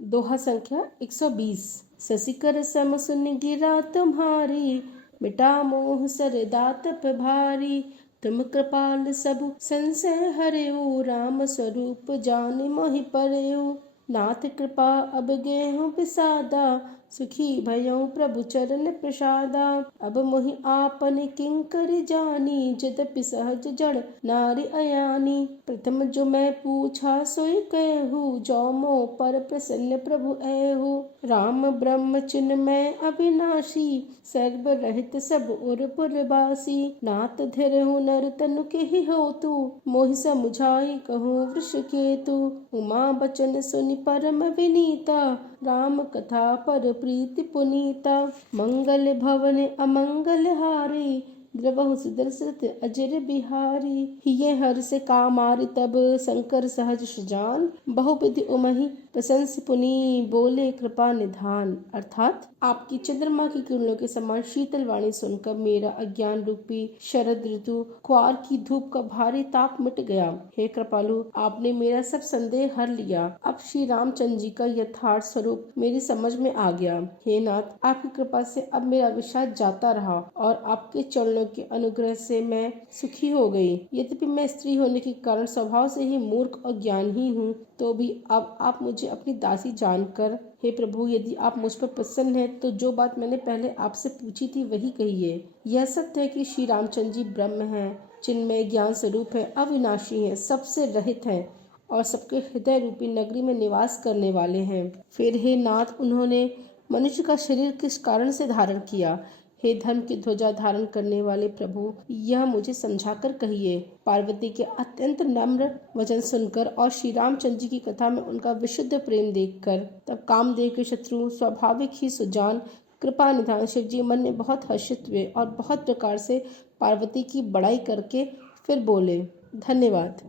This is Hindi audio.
दोहा संख्या 120। ससिकर सम सुन गिरा तुम्हारी, मिटा मोह सर दातप भारी। तुम कृपाल सबु संशय हरेऊ, राम स्वरूप जान मोहि परेऊ। नाथ कृपा अब गेहूँ पिसादा, सुखी भयउ प्रभु चरण प्रसादा। अब मोहि आपन किंकर जानी, यद्यपि सहज जड़ नारि अयानी। प्रथम जो मैं पूछा सोई कहूँ, जो मोह पर प्रसन्न प्रभु ऐहु। राम ब्रह्म चिन्मय अविनाशी, सर्व रहित सब उर पुरबासी। नाथ धीरहु नर तनु केहि होतु, मोहि समुझाई कहूँ वृष केतु। उमा बचन सुनि परम विनीता, राम कथा पर प्रीति पुनीता। मंगल भवन अमंगल हारी, द्रवहु सुदर्शत अजर बिहारी। हिये हर्ष कामारि तब शंकर सहज सुजान, बहुविधि उमहि प्रशंस पुनि बोले कृपा निधान। अर्थात आपकी चंद्रमा की किरणों के समान शीतल वाणी सुनकर मेरा अज्ञान रूपी शरद ऋतु क्वार की धूप का भारी ताप मिट गया। हे कृपालु, आपने मेरा सब संदेह हर लिया। अब श्री रामचंद्र जी का यथार्थ स्वरूप मेरी समझ में आ गया। हे नाथ, आपकी कृपा से अब मेरा विषाद जाता रहा और आपके चरणों के अनुग्रह से मैं सुखी हो गई। यद्यपि मैं स्त्री होने के कारण स्वभाव से ही मूर्ख और ज्ञानहीन हूँ, तो भी अब आप मुझे अपनी दासी जानकर, हे प्रभु, यदि आप मुझ पर प्रसन्न हैं तो जो बात मैंने पहले आपसे पूछी थी वही कहिए। यह सत्य है कि श्री रामचंद्र जी ब्रह्म हैं, चिन्मय ज्ञान स्वरूप है, अविनाशी हैं, सबसे रहित हैं और सबके हृदय रूपी नगरी में निवास करने वाले हैं। फिर हे नाथ, उन्होंने मनुष्य का शरीर किस कारण से धारण किया? हे धर्म की ध्वजा धारण करने वाले प्रभु, यह मुझे समझाकर कहिए। पार्वती के अत्यंत नम्र वचन सुनकर और श्री रामचंद्र जी की कथा में उनका विशुद्ध प्रेम देखकर तब कामदेव के शत्रु स्वाभाविक ही सुजान कृपा निधान शिव जी मन में बहुत हर्षित हुए और बहुत प्रकार से पार्वती की बड़ाई करके फिर बोले, धन्यवाद।